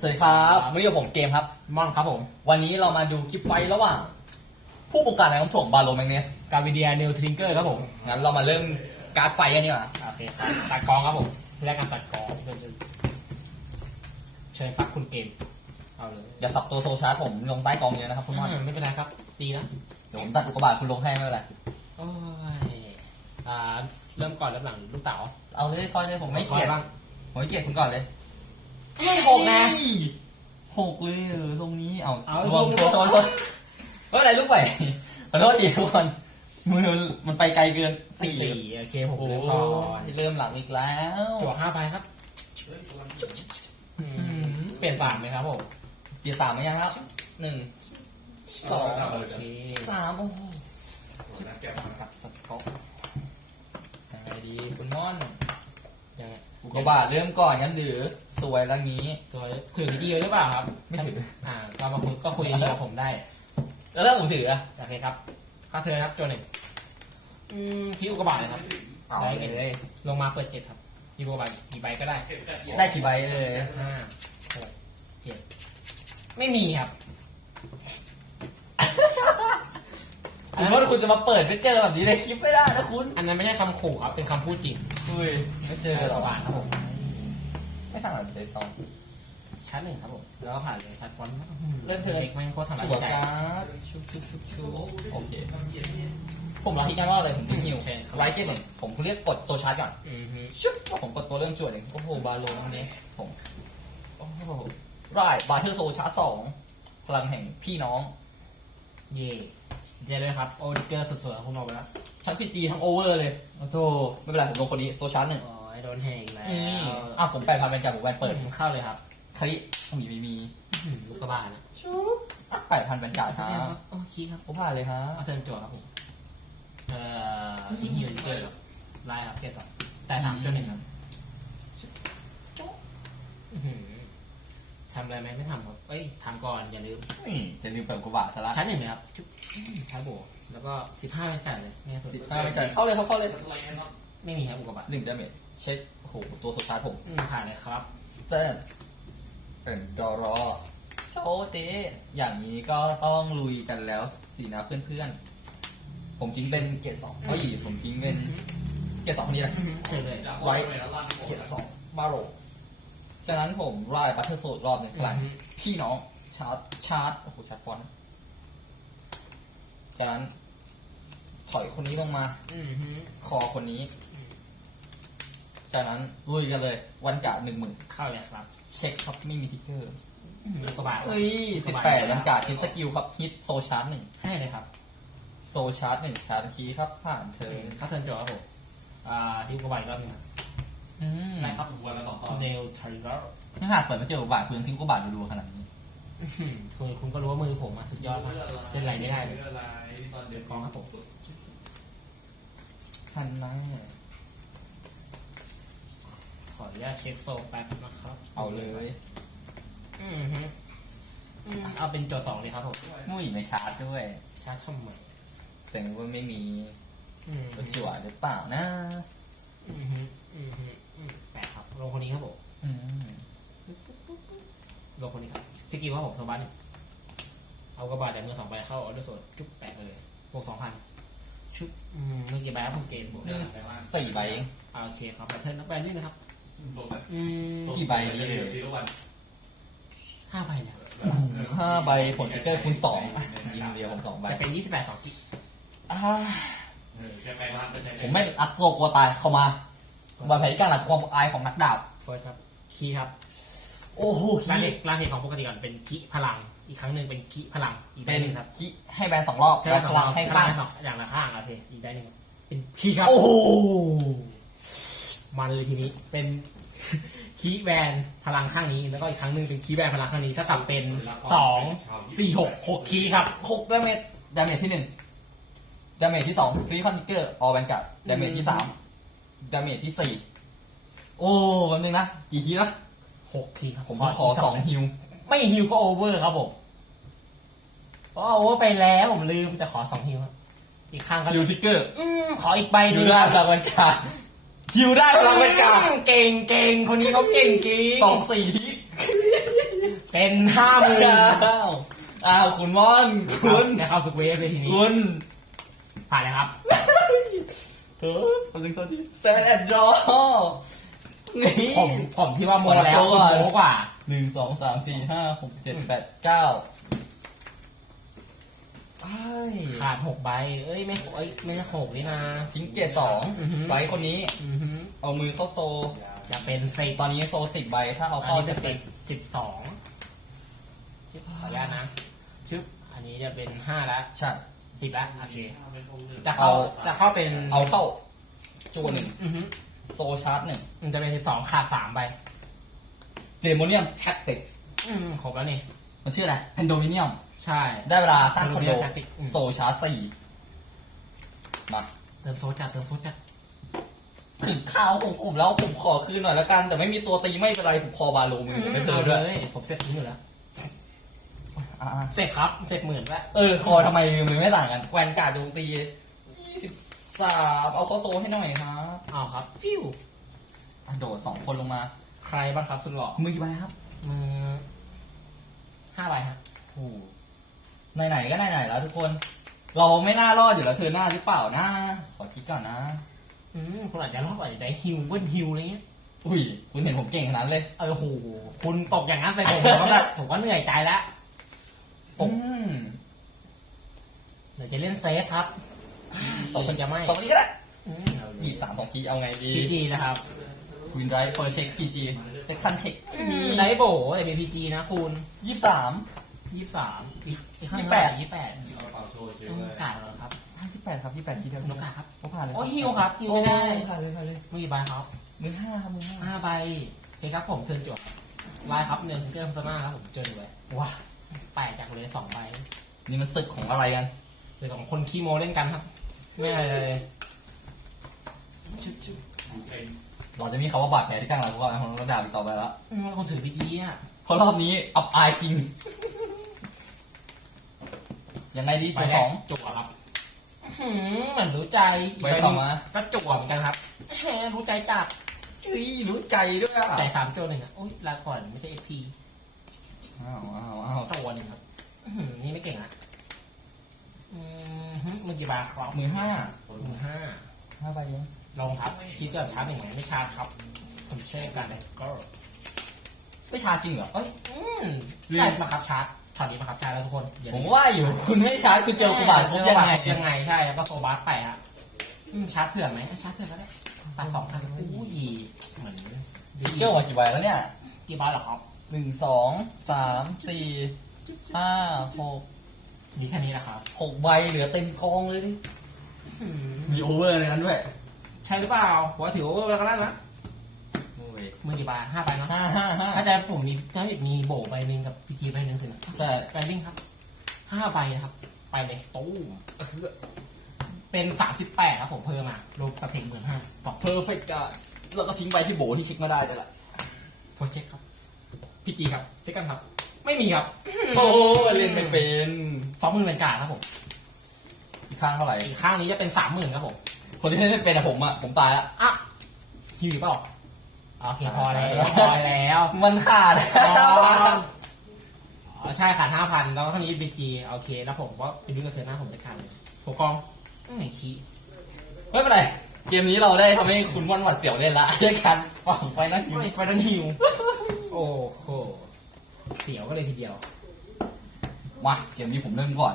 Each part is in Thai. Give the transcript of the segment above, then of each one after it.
สวัสดีครับวันนี้กับผมเกมครับมอนครับผม วันนี้เรามาดูคลิปไฟท์ระหว่าง ผู้ปกการในน้ำถ่วงบาโลแมกเนสกาวิเดียเนลทริงเกอร์ครับผม งั้นเรามาเริ่มการ์ดไฟท์กันดีกว่าโอเคครับตัดกองครับผมแรกการตัดกองเป็นเชิญครับคุณเกม เอาเลย อย่าสับตัวโซชาร์จผมลงใต้กองเยอะนะครับคุณมอนอืมไม่เป็นไรครับ ตีนะ เดี๋ยวผมตัดอุกกาบาตคุณลงให้ไม่เป็นไรโอ้ยอ่าเริ่มก่อนเริ่มหลังลูกเต๋าเอาเลยคอยเลยผมไม่คเกลียดบ้างผมไม่เกลียดคุณก่อนเลย หกนะหกเลยเออทรงนี้เอาเอารวมลงโทษโทษโทษเฮ้ยอะไรลูกไปขอโทษดีทุกคนมือมันไปไกลเกินสี่สี่โอเคผมโอ้เริ่มโหก่อนเริ่มหลังอีกแล้วจั่วห้าใบครับอืมเปลี่ยนสามไหมครับผมเปียร์สามไหมยังครับหนึ่งสองโอเคสามโอ้โหกับสต็อกยังไงดีคุณม่อนยังไง อุกกาบาตเริ่มก่อนงั้นหรือสวยแล้วงี้ สวยถือดีๆหรือเปล่าครับไม่ถือ อ่าก็มาคุยก็คุยดีกับผมได้ แล้วถ้าผมถืออะโอเคครับก็เธอนะครับตัวหนึ่งอืมที่อุกกาบาตเลยครับเอาได้เลย ลงมาเปิดเจ็ดครับกี่อุกกาบาตกี่ใบก็ได้ได้กี่ใบเลยห้าหกเจ็ดไม่มีครับ คุณว่าคุณจะมาเปิดไม่เจอแบบนี้ในคลิปไม่ได้นะคุณอันนั้นไม่ใช่คำขู่ครับ เป็นคำพูดจริงเฮ้ยไม่เจอหรอผ่านครับผม ไม่ทางหลังเลยสองชั้นหนึ่งครับผม แล้วก็ผ่านเลยชัดฟอนต์เริ่มเทิร์นเด็กไม่งโคตรทำร้ายชัวจิตใจการ์ดชุบชุบชุบชุบโอเค ผมรักที่กันว่าอะไรผมทิ้งฮิวไลท์เกตหนึ่งผมเรียกกดโซชาร์จก่อนอือฮึชุบผมกดตัวเริ่มจวดหนึ่งโอ้โห บาโลนนี้ผมโอ้โหไรบาเทอร์โซชาร์จสองพลังแห่งพี่น้อง เย่ เจเลยครับ โอดิเกอร์สุดๆของคุณบอกไปแล้วทั้งพีจีทั้งโอเวอร์เลยโอ้โหไม่เป็นไรผมลงคนนี้โซชาร์จหนึ่งอ๋อไอ้โดนแหงอีกแล้วอืมอะผมแปลพันเป็นจากผมแวนเปิเปิดดเข้าเลยครับคลิมีมีมีอืมลูกกระบาลนะชุบแปดพันเป็นจากใช่ฮะครับโอ้คีครับโอ้ผ่านเลยฮะเอาเทิร์นจั่วครับผมเอ่อทิ้งฮิวเจอร์ไล่ครับเกสองแต่สามจนหนึ่งครับอื้อหือทำอะไรไหมไม่ทำครับ เอ้ยทำก่อนอย่าลืมนี่จะลืมเปิดกระบะซะละชั้นหนึ่งเลยครับจุ๊บ ใช้โบว์แล้วก็สิบห้าเป็นแปดเลยง่ายสุดสิบห้าไปจ่ายเข้าเลยครับเข้าเลยไม่มีครับอุกกาบาตหนึ่งดาเมจเช็คโอ้โหตัวสุดท้ายผมอืมผ่านเลยครับ สเตนเป็นดอรอโชเตอย่างนี้ก็ต้องลุยกันแล้วสินะเพื่อนๆ ผมทิ้งเป็นเกรดสองเอ้ยผมทิ้งเป็นเกรดสองคนนี้แหละอื้อหือเฉยเลยไว้ เกรดสองบาโรจากนั้นผมไล่บัตเทอร์โซดรอบหนึ่งพลังอื้อหือพี่น้องชาร์จชาร์จโอ้โหชาร์จฟอนต์ จากนั้นถอยคนนี้ลงมา อือหือคอคนนี้ จากนั้นลุยกันเลย วันกะหนึ่งหมื่นเข้าเลยครับเช็คครับไม่มีทิกเกอร์อื้อหืออุกกาบาตเฮ้ยสิบแปดวันกะทิสกิลครับฮิตโซชาร์จหนึ่งให้เลยครับ โซชาร์จหนึ่งชาร์จคีย์ครับ ผ่านเธอเข้าเทิร์นจั่วครับผมอ่าที่อุกกาบาตอีกรอบหนึงครับอืมได้ครับวันละสองตอนเนลทริเกอร์นี่หากเปิดมาเจอบาทคุณยังทิ้งกูบาทดูๆขนาดนี้คุณคุณก็รู้ว่ามือผมอะสุดยอดมากเป็นไรไม่ได้เลยอะไร ตอนเด็กกองครับผมทันไหมขออนุญาตเช็คโซแป๊บนะครับ เอาเลย อือฮึอืมเอาเป็นโจทย์สองเลยครับผมมุ้ยไม่ชาร์จด้วย ชาร์จช่องใหม่เสียงว่าไม่มีอืมประจวดหรือเปล่านะ อือฮึอือฮึอืมแปดครับลงคนนี้ครับผมอืม ลงคนนี้ครับสกิลครับผมสบัน เอากระบาดจากมือสองใบเข้าออเดอร์โซนจุ๊บแปะไปเลยบวกสองพันชุบอืมเมื่อกี้ใบครับผมเกมบวกนี่ไปว่าสี่ใบเอง อ่าโอเคครับแพทเทิร์นนับแบนนี่นะครับตกแบบอืมกี่ใบนี่เลยทีละวันห้าใบเนี่ยห้าใบผลทิกเกอร์คูณสองอะยิงเดียวผมสองใบจะเป็นยี่สิบแปดสองกิอ่าเออแค่ไปร้านก็ใช้ผมไม่อักโลกลัวตายเข้ามาบาดแผลที่กลางหลังความอายของนักดาบเฟิร์สครับ คีย์ครับ โอ้โหลานคีเหตุลานเหตุของปกติก่อนเป็นกิพลัง อีกครั้งหนึ่งเป็นกิพลังอีกได้เป็นหนึ่งครับคีให้แบนสองรอบใช่แล้วสพองลังให้ข้างสองอย่างละข้างโอเคอีกได้หนึ่งเป็นคีย์ครับโอ้โหมันเลยทีนี้เป็นคีย์แวนพลังข้างนี้แล้วก็อีกครั้งหนึ่งเป็นคีย์แวนพลังข้างนี้ถ้าตับเป็นสองสี่หกหกคีย์ครับ หกดาเมจดาเมจที่หนึ่งดาเมจที่สองรีคอนเกอร์ออแบนกัดดาเมจที่สามดาเมจที่สี่โอ้แป๊บนึงนะ กี่ทีนะหกคีย์ครับผมขอสองฮิว ไม่ฮิวก็โอเวอร์ครับผมเพราะโอเวอร์ไปแล้วผมลืมแต่ขอสองฮิวครับอีกครั้งก็ฮิวทิกเกอร์ อืมขออีกใบหฮินึ่วงได้พลังแบนกัดฮิวได้พลังแบนกัดอืมเก่งเก่งคนนี้เขาเก่งจริงสองสี่ทีเป็นห้าหมื่นอ้าวอ้าวคุณม่อนคุณจะเข้าสุกเวฟเลยทีนี้คุณผ่านเลยครับเธอคนหนึ่งคนที่แซนแอนด์ดอนี่ผมผมที่ว่าโมขอแล้วโชว์ก่อนคุณโมกว่า หนึ่งสองสามสี่ห้าหกเจ็ดแปดเก้าไอ้ขาดหกใบ เอ้ยไม่เอ้ยไม่ใช่หกนี่นะ ทิ้งเกียร์สองอือหือ ไว้คนนี้ อือหือเอามือเข้าโซ จะเป็นสิบตอนนี้โซสิบใบ ถ้าเอาอันเข้านี้จะจะเป็เป็นนสิบสองชิบขออนุญาตนะชึบอันนี้จะเป็นห้าละใช่ สิบละโอเคเป็นองค์หนึ่งจะเข้าจะเข้าเป็นเอาเข้าจูหนึ่งอือหือโซชาร์จหนึ่งมันจะเป็นสิบสองขาดสามใบ เจโมเนียมแท็กติกอืมครบแล้วนี่ มันชื่ออะไรแพนโดมิเนียม ใช่ ได้เวลาสร้างคอนโด Pandemonium Tactic อืม โซชาร์จสี่มา เติมโซจัดเติมโซจัดถึงข้าวของผมแล้วผมขอคืนหน่อยแล้วกัน แต่ไม่มีตัวตีไม่เป็นไร ผมคอบาโลมือไม่เจเอาอเลด้วยยผมเสร็จทิ้งอยู่แล้ว อ่าเสร็จครับ เสร็จหมื่นละเออ คอทำไมมือไม่ต่างกัน แวนการ์ดโจมตียี่สิบสามเอาเข้าโซให้หน่อยครับ เอาครับฟิวอะโดดสองคนลงมา ใครบ้างครับสุดหล่อมือกี่ใบครับมือห้าใบฮะโอ้ไหนๆก็ไหนๆแล้วทุกคน เราไม่น่ารอดอยู่แล้วเธอหน้าหรือเปล่านะ ขอคิดก่อนนะ อืมคุณอาจจะรอดอาจจะได้ฮิวเบิ้ลฮิวอะไรเงี้ยอุ้ย คุณเห็นผมเก่งขนาดนั้นเลยเออโหคุณตกอย่างนั้นใส่ผมผมก็แบบผมก็เหนื่อยใจแล้วผมอืมเดี๋ยวจะเล่นเซฟครับสองคนจะไม่สองคนนี้ก็ได้อืมเอาเลหยิยบสามสองทีเอาไงดีพีจีนะครับส วินไรเฟิร์เช็คพีจีเซ็คันเช็คไม่มีไดโบแต่เป็นพีจีนะคุณยี่สิบสามยี่สามยี่ข้างยี่สิบแปดยี่แปดเอาเป่าโชว์เฉยต้องเลยกาดเหรอครับยี่สิบแปดครับยี่สิบแปดทีเดียวนกกาครับก็ผ่านเลยโอ้ฮิวครับฮิวไม่ได้โอ้ผ่านเลยผ่านเลยมือใบครับมือห้าครับมือห้าห้าใบโอเคครับผมเชิญจวดไลน์ครับหนึ่งเกมสมาครับผมเจอไว้ว้าแปดจากเลยสองใบนี่มันศึกของอะไรกันเจอของคนขี้โมเล่นกันครับไม่อะไรเลยเป็น เราจะมีคำว่าบาดแผลที่กลางหลังก่อนของระดับอีกต่อไปแล้วอืมคนถือพีจีอะเพราะรอบนี้อับอายจริง ยังไงดีใบตัวแรสกองจั่วครับอื้อหือเหมือนรู้ใจใบต่อมา ก็จั่วเหมือนกันครับแหมรู้ใจจัดเฮ้ยรู้ใจด้วยอะใส่สามจั่วหนึ่งอะโอ้ยลาก่อนไม่ใช่เอพีอ้าวอ้าวอ้าวตัวหนึ่งครับอื้อหือนี่ไม่เก่งอะอืมฮึมือกี่บาทครับมือห้ามือห้าห้าใบเอง ลงครับ คิดกับชาร์จหนึ่งไหมไม่ชาร์จครับ ผมเช็คกันเลยก็ไม่ชาจริงเหรอ เอ้ยอืมใช่มาครับชาร์จถอดนี้มาครับชาร์จแล้วทุกคนอย่าผลืมมว่าอยู่คุณไม่ชาร์จคุณเจอกูบาดเจคุอยังบาไงทยังไงใช่แล้วก็โซบาร์ไปฮะอืมชาร์จเผื่อไหมชาร์จเผื่อก็ได้ตัดสองพันอู้ยเหมือนดีเกี่ยวมากี่ใบแล้วเนี่ยกี่บาทเหรอครับ หนึ่งสองสามสี่ห้าหกมีแค่นี้แหละครับหกใบเหลือเต็มกองเลยดิอืมมีโอเวอร์ในนั้นด้วย ใช่หรือเปล่าหัวถือโอเวอร์แล้วก็ได้นะโอ้ยมือกี่บาทห้าใบเนาะห้าห้าห้าถ้าจะผมมีถ้ามีโบใบหนึ่งกับพีจีใบหนึ่งสินะใช่ไปลิงครับห้าใบนะครับ ไปเลยตู้มเป็นสามสิบแปดครับผมเพิ่มมาลบกระเทงเหมือนห้าสองเพอร์เฟกต์อะแล้วก็ทิ้งใบที่โบที่เช็คมาได้แต่ละโฟร์เช็คครับพีจีครับเช็คกันครับ ไม่มีครับโอ้เล่นไม่เป็นสองหมื่นเป็นการดครับผมอีกข้างเท่าไหร่อีกข้างนี้จะเป็นสามหมื่นครับผม คนที่เล่นไม่เป็นอะผมอะผมตายละอะฮิวอีกเปล่าโอเคพอแล้วอ่าพอแล้วมันขาดอ๋ออ๋อใช่ขาดห้าพันแล้วก็เท่านี้บีจีโอเค แล้วผมก็ไปดูกับเธอหน้าผมจะขาดเลยผมกองไม่ชี้ไม่เป็นไร เกมนี้เราได้ทำให้คุณม่อนหวัดเสียวเล่นละด้วยกันฝังไปนะอยู่ไม่ไฟดันฮิวโอ้โหเสียวก็เลยทีเดียวมาเกมนี้ผมเริ่มก่อน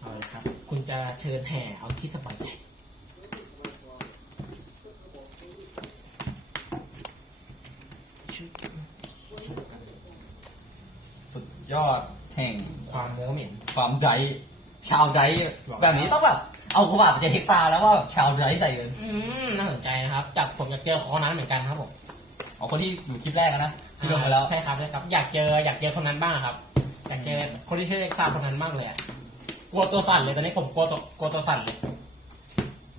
เอาเลยครับ คุณจะเชิญแห่เอาที่สบายใจชุดชุดกัน สุด ยอดแห่งความโม้เหม็น ความไดร์ชาวไดร์แบบนี้ต้องแบบเอากระบาดไปเจอเฮกซาแล้วว่าแบบชาวไดร์ใส่เลยอืมน่าสนใจนะครับ จากผมอยากเจอคนนั้นเหมือนกันครับผมเอาคนที่อยู่คลิปแรกอะนะที่ลงมาแล้ว ใช่ครับใช่ครับ อยากเจออยากเจอคนนั้นบ้างครับ อยากเจอคนที่ชื่อเอ็กซ่าคนนั้นบ้างเลยอะกลัวตัวสั่นเลยตอนนี้ผมกลัวตัวกลัวตัวสั่นเลย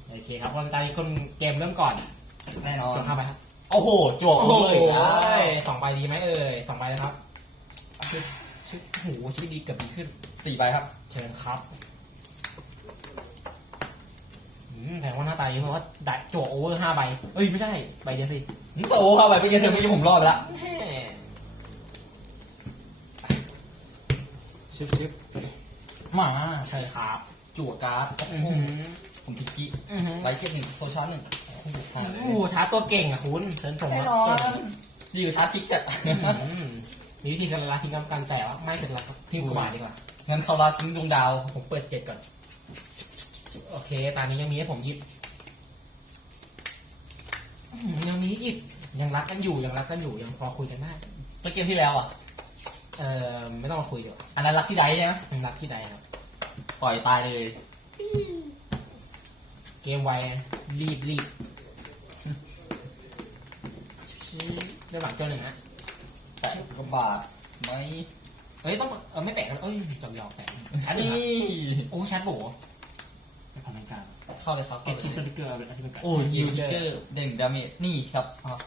โอเคครับวันตอนนี้คุณเกมเริ่มก่อนแน่นอนจบห้าใบครับโอ้โหจั่วโอ้โหเลยนะสองใบดีไหมเอ่ยสองใบนะครับ ชุดชุดโอ้โหชีวิตดีเกับดีขึ้น สี่ใบครับ เชิญครับอืมแต่ว่าหน้าตาดีเพราะว่าได้จั่วโอเวอร์ห้าใบเอ้ยไม่ใช่ใบเดียวสิโตเข้าไปเมื่อกี้เธอเมื่อกี้ผมรอดไปละแหม่ชึบชึบมาใช่ครับจั่วการ์ดอือหือผมทิกกี้อือหือไลท์เกียร์หนึ่งโซชาร์จหนึ่งโอ้โหชาร์จตัวเก่งอะคุณเชิญชมแน่คนรับอน ดีกว่าชาร์จทิกอะอืม มีวิธีการละทิ้งกำกันแต่ว่าไม่เป็นไรครับทิ้งกว่าดีกว่า งั้นเขาลาทิ้งดวงดาว ผมเปิดเจ็ดก่อน โอเค ตอนนี้ยังมีให้ผมหยิบอืมยังมีอีกยังรักกันอยู่ยังรักกันอยู่ยังพอคุยกันได้เมื่อเกมที่แล้วอะ เอ่อไม่ต้องมาคุยเดี๋ยวอันนั้นรักที่ใดใช่ไหมยังรักที่ใดครับปล่อยตายเลย เกมไวรีบรีบได้หวังเจ้าหนึ่งนะ แต่ก็บาทไหมเอ้ยต้องเออไม่แปะกันเอ้ยจำยอมแปะอันนี้นี่โอ้ชัดโบไม่พนันการเข้าเลยครับเก็บทิปสติกเกอร์เอาเลยเอาที่มันกัดโอ้ฮิวทิกเกอร์หนึ่งดาเมจนี่ครับอะ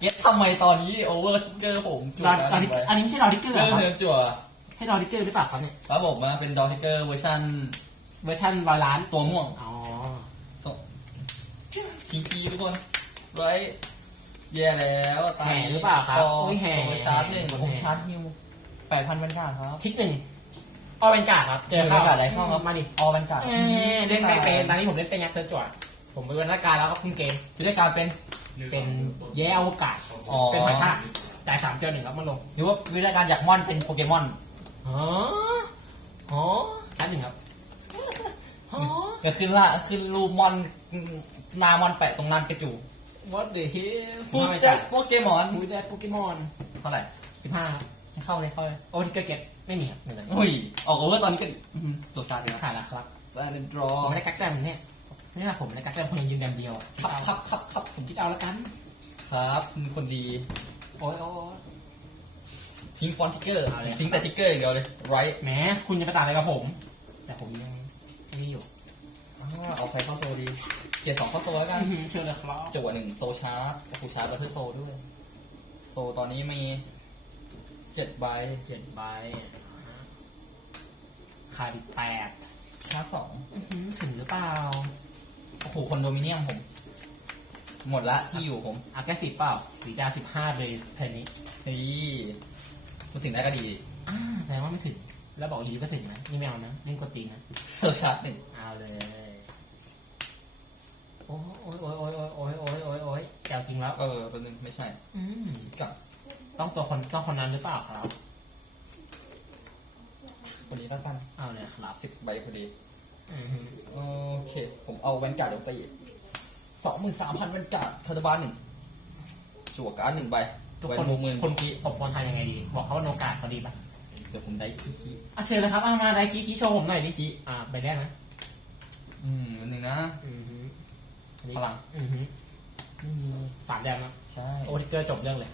เก็ตทำไมตอนนี้โอเวอร์ทิกเกอร์ผมจั่วดอแล้วอันนี้อันนี้ไม่ใช่ดอทิกเกอร์เกเหรออร์ครับเนิร์จั่วใช่ดอทิกเกอร์หรือเปล่าครับเนี่ยครับผมมาเป็นดอทิกเกอร์เวอร์ชันเวอร์ชันร้อยล้านตัวม่วงอ๋อส่งทีทีทุกคนไว้ แย่แล้วตายแห่หรือเปล่าครับพออุ้ยแห่โซชาร์จหนึ่งแห่ผมชาร์จฮิวแปดพันบรรดาครับทิกหนึ่งออเป็นการ์ดครับ เจอเจอการ์ดอะไรเข้าครับมาดิออบันการ์ดเอ้ยเล่นไม่เป็นตอนนี้ผมเล่นเป็นยักษ์เทิร์นจวดผมเป็นวันนักการแล้วก็คุณเกมพิธีการเป็นเป็นแย่อวกาศอ๋อเป็นหอยทากจ่ายสามเจอหนึ่งครับมาลงหรือว่าวิธีการอยากมอนเป็นโปเกมอนอ๋ออ๋อชั้นหนึ่งครับอ๋อก็ขึ้นละขึ้นรูปมอนนามอนแปะตรงนั้นกระจู what the hell ฟูสเตสโปเกมอนมูดแดดโปเกมอนเท่าไหร่สิบห้าครับเข้าเลยเข้าเลยโอ้ทิกเกอร์เก็ตไม่มีครับหนึ่งเลยอุ้ยออกโอเวอร์ตอนนี้ก็อื้อหือตัวชาร์จเลยนะขาดแล้วครับซาร์ดรอผมไม่ได้กักแต้มเนี่ยนี่แหละผมไม่ได้กักแต้มเพียงยืนแดมเดียวอะครับครับครับครับผมคิดเอาแล้วกัน ครับคุณคนดีโอ้ยโอ้ยทิ้งฟอนต์ทิกเกอร์เอาเลยทิ้งแต่ทิกเกอร์อย่างเดียวเลยไรแหมคุณจะไปต่างอะไรกับผม แต่ผมยังไอ้นี่อยู่ เอาใครเข้าโซดีเกียร์สองเข้าโซแล้วกันอื้อหือเชิญเลยครับจั่วหนึ่งโซชาร์จผูชาร์จแล้วเพื่อโซด้วย โซตอนนี้มีเจ็ดใบเจ็ดใบขาดอีกแปดชาร์จสองอื้อหือถึงหรือเปล่า โอ้โหคอนโดมิเนียมผม หมดละที่อยู่ผมอะแค่สิบเปล่าหรือจะสิบห้าเลยเทนนี้นี่พูดถึงได้ก็ดี อ่าแสดงว่าไม่ถึง แล้วบอกดีก็ถึงนะนี่ไม่เอานะเล่นกดตีนนะโซชาร์จหนึ่งเอาเลย โอ้ยโอ้ยโอ้ยโอ้ยโอ้ยโอ้ยโอ้ยโอ้ยแกวจริงแล้ว เออตัวนึงไม่ใช่อืมกับต้องตัวคนต้องคนนั้นหรือเปล่าครับ คนนี้แล้วกันเอาเลยครับสิบใบพอดี อือหือโอเค ผมเอาแวนการ์ดลงตีสองหมื่นสามพันแวนการ์ดคาร์บานหนึ่งจั่วการ์ดหนึ่งใบทุกแวนคนมูมือคนผมควรทำยังไงดี บอกเขาว่าโนกาสเขาดีปะเดี๋ยวผมได้ขี้ขี้อะเชิญเลยครับเอามาได้คีคีโชว์ผมหน่อยดิคีอ่าไปแรกนะ อืมอันหนึ่งนะอือหือ พลัง อือหืออืมสามแดมนะใช่ โอทิกเกอร์จบเรื่องเลย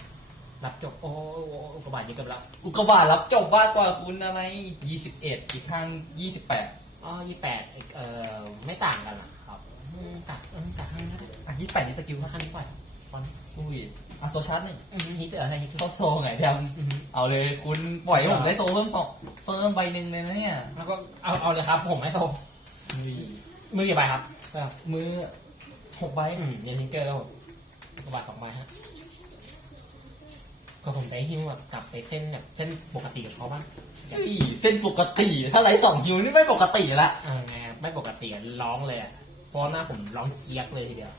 รับจบ โอ้โอ้โอ้อุกกาบาตเยอะเกับละอุกกาบาตรับจบบ้ากกว่าคุณอะไรยี่สิบเอ็ดอีกข้างยี่สิบแปดอ๋อยี่แปดเอ่อไม่ต่างกันนะครับอืมตัดเออตัดข้างนี้ก็ได้อะยี่สิบแปดนี่สกิลข้างนี้ปล่อยฟอนต์อุ้ยอะโซชาร์จหนึ่งอือหือฮิตเตอร์ใช่ฮิตเตอเข้าร์โซไงแดมอือหือเอาเลยคุณปล่อยให้ผมได้โซเพิ่มสองโซเพิ่มใบหนึ่งเลยนะเนี่ยแล้วก็เอาเอาเลยครับผมไม่โซมือกี่ใบครับ แบบมือ หกใบอืมเรียนทิงเกอร์แล้วอุกกาบาตสองใบฮะก็ผมได้ฮิวแบบกลับไปเส้นแบบเส้นปกติกับเขาบ้างเฮ้ยเส้นปกติถ้าไรสองฮิวนี่ไม่ปกติละเออไงไม่ปกติอะร้องเลยอะเพราะหน้าผมร้องเจี๊ยกเลยทีเดียว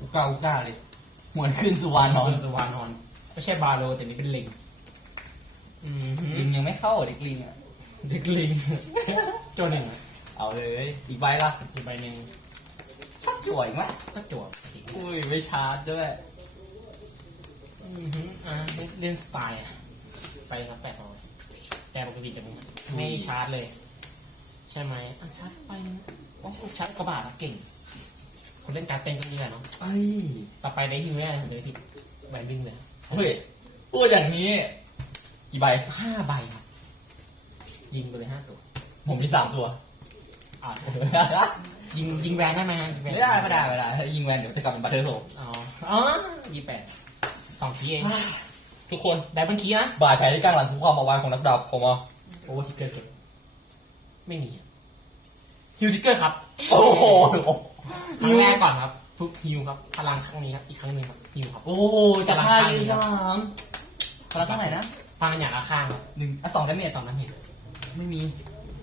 อุกาอุกาเลยหวนขึ้นสุวรรณนอนสุวรรณนอนไม่ใช่บาโลแต่นี่เป็นลิงอืมลิงยังไม่เข้าอะเด็กลิงอะเด็กลิง โจหนึ่งอะเอาเลยอีกใบละอีกใบหนึ่ง ชักจ่วยมั้ยก็จวบสิอุ้ยไม่ชาร์จด้วยอือหืออ่าเล่นสไตล์อะไปครับแปดสองเลยแต่ปกติจะไม่ไม่ชาร์จเลย ใช่ไหมอะชาร์จไปนึงโอ้โหชาร์จกระบาดอะเก่ง คนเล่นการดเต้นก็นี่แหละเนาะไอ้ยต่อไปได้ฮิวไม่ได้ผมจะผิดแบนบินเลยเฮ้ยพูดอย่างนี้ กี่ใบ ห้าใบครับยิงไปเลยห้าตัว ผมมีสามตัว อ่าใช่ไม่ได้ ยิงยิงแวนได้ไหมฮะยิงแวนไม่ได้ไม่ได้ไม่ได้ถ้ายิงแวนเดี๋ยวจะกลับเป็นบัตเทอร์โซอ๋ออ๋อยี่แปดสองทีเองทุกคนได้บัญชีนะบาดแผลที่กลางหลังทุกความเอาวานของนักดาบผมอะโอ้ทิกเกอร์เก็บไม่มีอะฮิวทิกเกอร์ครับ โอ้โหครั้งแรกก่อนครับทุกฮิวครับพลังครั้งนี้ครับอีกครั้งหนึ่งครับฮิวครับโอ้จากห้าลีสามพลังเท่าไหร่นะพลังอย่างละข้างครับหนึ่งอะสองดาเมจสองน้ำเห็นไม่มี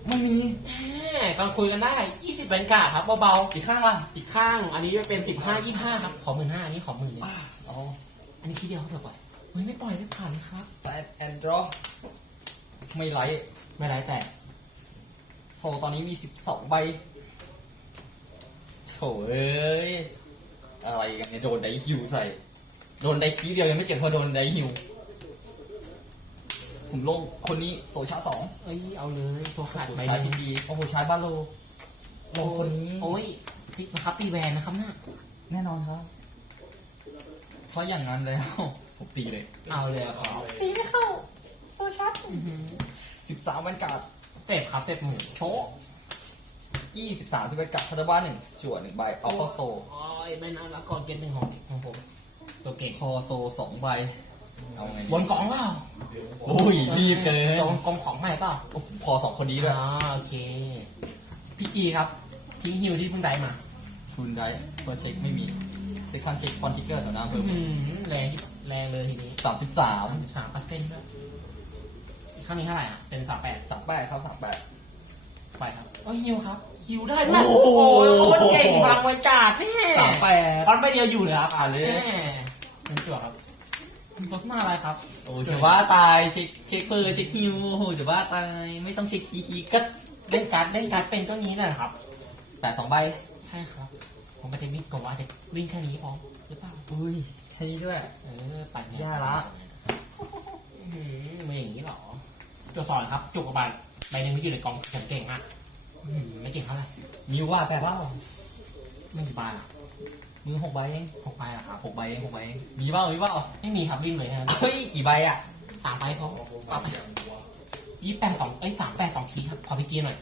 ไม่มีแหมกำลังคุยกันได้ 20แบนการ์ดครับเบาอีกข้างล่ะๆอีกข้าง อันนี้เป็น 15 25ครับขอหมื่นห้าอันนี้ขอหมื่นหนึงอ๋ออันนี้ทีเดียวเดี๋ยวปล่อยเฮ้ยไม่ปล่อยไม่ผ่านเลยครับสแตนแอนด์ดรอไม่ไลท์ไม่ไรแต่โซตอนนี้มีสิบสองใบโถเอ้ย อะไรกันเนี่ย โดนไดฮิวใส่ โดนไดคีเดียวยังไม่เจ็บเพราะโดนไดฮิว ผมลงคนนี้โซชาสองเอ้ยเอาเลยตัวขาดโอ้ไปชายหพีนึ่งจีโอ้โหชายบ้านโลลงคนนี้โอ้ยตินะครับตีแวนนะครับน่าแน่นอนครับเพราะอย่างนั้นแล้วผมตีเลย เอาเลยครับตีไม่เข้าโซชัดอื้อหือสิบสามวันการ์ดเสพครับเสพหมื่นโชยี่สิบสามที่เป็นกับพัตบ้านหนึ่งจั่วหนึ่งใบเอาเข้าโซโอ้ยไม่น่ารักก่อนเกมหนึ่งของของผมตัวเก่งคอโซสองใบ เอาไงบนกล่องเปล่าโอ้ยรีบเกินกล่องกล่องของใหม่เปล่าโอ้พอสองคนนี้ด้วยอ๋อโอเค พี่กีครับ ทิ้งฮิวที่เพิ่งได้มาทุนได้เฟิร์เช็คไม่มีเซคันเช็คคอนทิกเกอร์แถวหน้าเพิ่อื้มอหือแรงที่แรงเลยทีนี้สามสิบสามสามเปอร์เซ็นต์ด้วยข้างนี้เท่าไหร่อะ เป็นสามแปดสามแปดครับสามแปดไปครับโอ้ยฮิวครับฮิวได้ด้วยโอ้โหโคตรเก่งฟังไว้จัดนี่สามแปดฟอนต์ไปเดียวอยู่เลยครับอ่านเลยแม่เป็นจั่วครับ โฆษณาอะไรครับโอ้ยจะว่าตายเช็คเช็คเพอร์เช็คฮิวโอ้โหจะว่าตายไม่ต้องเช็คคีย์คีย์ก็เล่นการ์ดเล่นการ์ดเป็นก็นี้นะครับแปดสองใบใช่ครับ ผมไม่ได้วิ่งกับว่าจะวิ่งแค่นี้พอหรือเปล่าอุ้ยแค่นี้ด้วย เออปั่นเนี่ยย่าละอื้อหือมาอย่างนี้เหรอตัวสอนครับจุกกระบาลใบหนึ่งที่อยู่ในกล่องผมเก่งมากอื้อหือไม่เก่งเท่าไหร่มิวว่าแปลว่าไม่กี่ใบอะ มือหกใบเองหกใบเหรอครับหกใบเองหกใบเองมีเปล่ามีเปล่าไม่มีครับวิ่งเลยนะเฮ้ยกี่ใบอะสามใบพอเอาไปยี่แปดสองไอ้ยสามแปดสองทีครับขอพี่จีหน่อย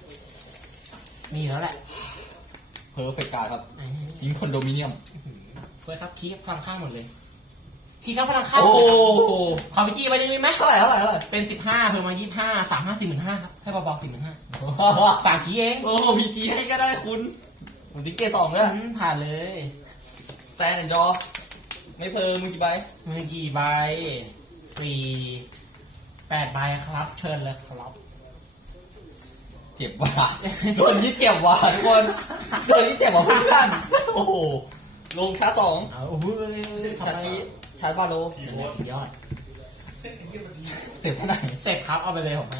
มีแล้วแหละเพอร์เฟกการ์ครับอื้อหือทิ้งคอนโดมิเนียมเฟิร์สครับคีย์พลังข้างหมดเลยคีย์ครับพลังข้างโอ้โหขอพี่จีใบหนึ่งมีไหมเท่าไหร่เท่าไหร่เท่าไหร่เป็นสิบห้าเพิ่มมายี่ห้าสามห้าสี่หมื่นห้าครับให้เบาๆสี่หมื่นห้าสามคีย์เองโอ้โหมีจีให้ก็ได้คุณผมทิ้งเกรดสองเลยอืมผ่านเลยส แตนด์ดอไม่เพอมือกี่ใบมือกี่ใบสี่แปดใบครับ เชิญเลยครับ เจ็บว่ะส่วนนี้เจ็บว่ะทุกคนส่วนนี้เจ็บว่ะเพื่อนโอ้โหลงชาร์จสองเอาโอ้โหทำชาร์ไมจนี้ชาร์จบาโลสุดยอดเสียบที่ไหนเสร็จครับเอาไปเลยผมไหม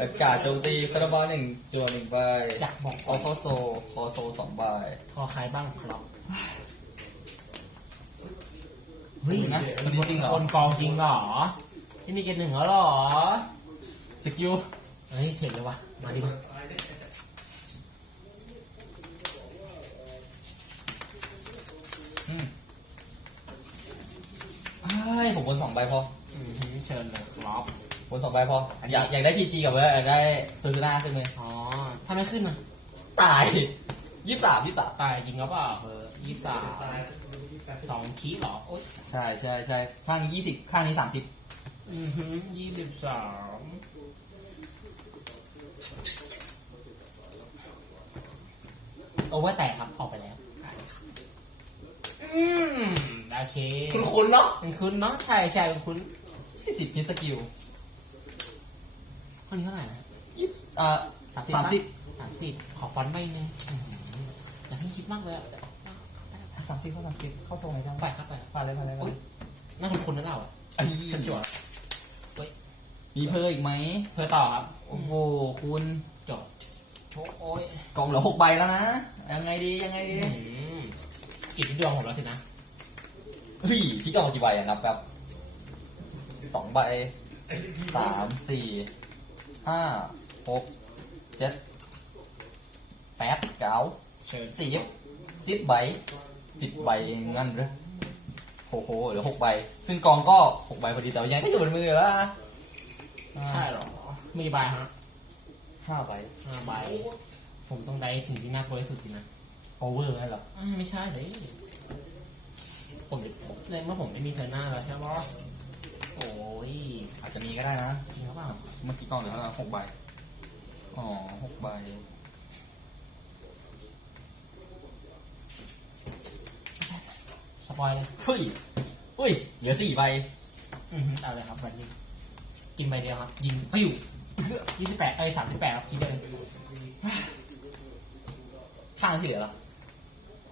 อากาศโจมตีคาราบาลหนึ่งจัวหนึ่งใบจากบอกออโตโซคอโซสองใบพอใครบ้างครับ เฮ้ยนะมันจริงเหรอคนกองจริงเหรอ ที่นี่เกตหนึ่งแล้วเหรอ สกิล เฮ้ยเถิดเลยวะมาดิมาอืมเฮ้ยผมวนสองใบพออือหือเชิญเลยครับวนสองใบพอ อยากอยากได้พีจีกับว่าอยากได้เพอร์ซูน่าใช่ไหมอ๋อถ้าไม่ขึ้นอะตายยี่สิบสามยี่สิบสามตายจริงหรือเปล่าเออยี่สิบสาม สองคีย์เหรอโอ๊ยใช่ใช่ใช่ข้างนี้ยี่สิบข้างนี้สามสิบอือหือยี่สิบสามโอเวอร์แตกครับออกไปแล้ว อืมโอเคคุณคุณเนาะเป็นคุณเนาะใช่ใช่เป็นคุณยี่สิบพิสกิลคนนี้เท่าไหร่นะยี่สิบอ่าสามสิบสามสิบขอฟอนต์ใบหนึ่งอื้อหืออยากให้คิดมากเลยอะ สามสิบเข้าสามสิบเข้าโซนไหนจังไปครับไปผ่านเลยผ่านเลยผ่านเลยน่าคุณคุณนั่นเราอะไอ้ฉันจวดมีเพออีกไหม เธอต่อครับโอ้โห คุณจบโชว์โอ้ยกล่องเหลือหกใบแล้วนะ ยังไงดียังไงดีอืมกินดวงผมแล้วสินะเฮ้ยที่กล่องกี่ใบอะนับแบบสองใบสามสี่ห้าหกเจ็ดแปดเก้าเชิญสิบสิบใบ สิบใบงั้นหรือโอ้โหเหลือหกใบ ซึ่งกองก็หกใบพอดีแต่ว่ายังไม่อยู่ในมือแล้วใช่เหรอ มีใบฮะห้าใบห้าใบ ผมต้องได้สิ่งที่น่ากลัวที่สุดสินะโอเวอร์นั่นเหรออ่าไม่ใช่เลยผมผมเลยเมื่อผมไม่มีเธอหน้าแล้วใช่ปะโอ้ยอาจจะมีก็ได้นะ จริงหรือเปล่าเมื่อกี้กองเหลือเท่าไหร่หกใบ อ๋อหกใบ สปอยเลยเฮ้ยเฮ้ยเหลือสี่ใบอือหือเอาเลยครับวันนี้ กินใบเดียวครับ ยิงปิ้วยี่สิบแปดไอ้สามสิบแปดครับคิดเดียวเองข้างที่เหลือละ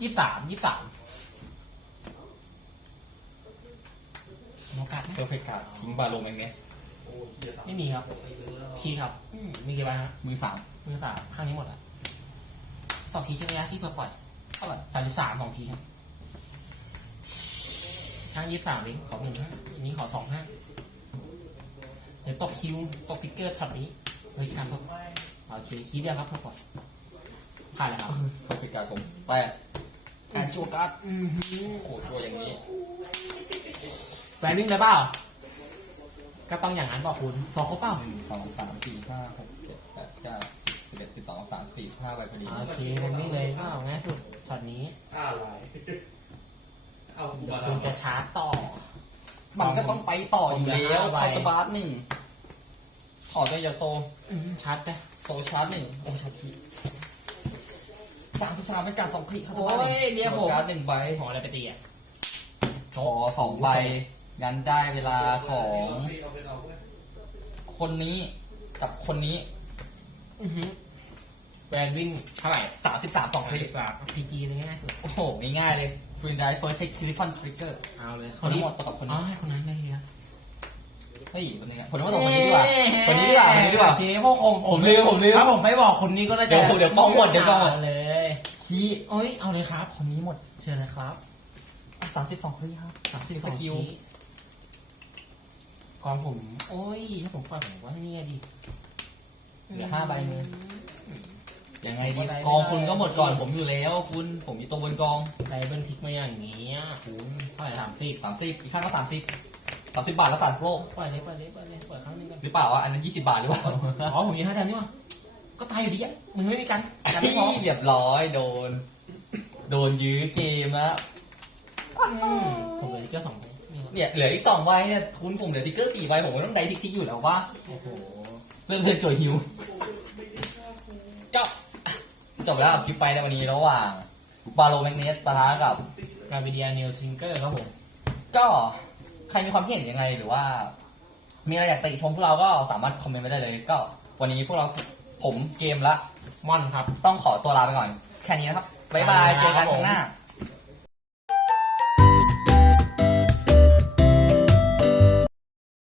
ยี่สิบสามยี่สิบสามโนกัดไหมเพอร์เฟกต์การ์ดทิ้งบาโลแมกเนสไม่มีครับคีครับอืมมีกี่ใบฮะมือสามมือสามข้างนี้หมดละสองทีใช่ไหมฮะที่เพิ่มปล่อยเท่าไหร่สามสิบสามสองทีครับ ข้างยี่สิบสามนี้ขอหนึ่งห้าอันนี้ขอสองห้าเดี๋ยวตกคิวตกติ๊กเกอร์ช็อตนี้เฮ้ยการสดโอเคคีเดียวครับเพิ่มปล่อยผ่านเลยครับเพอร์เฟกต์การ์ดผมแต่การจั่วการ์ดอืมฮึโอ้โหจั่วอย่างนี้แบรนดิ้งเลยเปล่า ก็ต้องอย่างนั้นบอกคุณพอครบเปล่าหนึ่งสองสามสี่ห้าหกเจ็ดแปดเก้าสิบสิบเอ็ดสิบสองสามสี่ห้าใบพอดีโอเคแบรนดิ้งเลยเปล่าง่ายสุดช็อตนี้ อะไร เอากูเดี๋ยวมาคุณจะชาร์จต่อ มันก็ต้องไปต่ออยู่แล้วผมเหลือห้าใบคอตบาร์หนึ่งขอตัวยาโซ อืมชาร์จไป โซชาร์จหนึ่งโอ้ชาร์จทีสามสิบสามเป็นการสองคลิกครับโอ้ยเดี๋ยวผม การ์ดหนึ่งใบหออะไรไปตีอะขอสองใบ งั้นได้เวลาของเอาไปเอาเว้ยคนนี้กับคนนี้ อือฮึ แบรนดิ้งเท่าไหร่สามสิบสามสองคลิกสามพีจีเลยง่ายสุด โอ้โหง่ายๆเลยฟรีนไดเฟิร์สเช็คคิลิฟอนทริกเกอร์เอาเลยคนนี้หมดตัวกับคนอ๋อนี้ให้คนนั้นเลยครับเฮ้ยคนนี้คนนี้หมดตัวคนนี้ดีกว่าคนนี้ดีกว่าคนนี้ดีกว่า โอเคพวกผมผมลืมผมลืม ถ้าผมไม่บอกคนนี้ก็น่าจะเดี๋ยวเดี๋ยวกล้องหมดเดี๋ยวกล้องหมดาเลยชี้เอ้ยเอาเลยครับคนนี้หมดเชิญเลยครับสามสิบสองคลิกครับสามสิบสสกิกิลลกองผม โอ้ยถ้าผมปล่อยผมว่านี่ไงดีเหลือห้าใบมือ ยังไงดีกองคุณก็หมดก่อนผมอยู่แล้ว คุณผมมีตัวบนกองไดเบิลทิกมาอย่างนี้อะคุณเท่าไหร่สามสิบสามสิบอีกข้างก็สามสิบสามสิบบาทแล้วสามโลกปล่อยเลยปล่อยเลยปล่อยเลยปล่อยครั้งหนึงกันหรือเปล่าวะอันนั้นยี่สิบบาทหรือเปล่าอ๋อผมมีห้าแทนนี่วะก็ตายอยู่ดีอะมึงไม่มีกันกันไม่พอเรียบร้อยโดน โดนยื้อเกมแล้วอืมผมเลยก็สองนี่ครับเนี่ยเหลืออีกสองใบเนี่ยคุณผมเหลือทิกเกอร์สี่ใบผมก็ต้องได้ทิกทิกอยู่แล้วว่าโอ้โห เริ่มเชิญจวยฮิวก็ จบแล้วกับคลิปไฟในวันนี้ระหว่างบาโลแมกเนสปะทะกับ กาเบเดียเนลซิงเกอร์ครับผม ก็ใครมีความคิดเห็นยังไงหรือว่า มีอะไรอยากติชมพวกเราก็สามารถคอมเมนต์ไว้ได้เลย ก็ วันนี้พวกเราผมเกมละ ม่อนครับ ต้องขอตัวลาไปก่อน แค่นี้นะครับ บ๊ายบาย เจอกันครั้งหน้า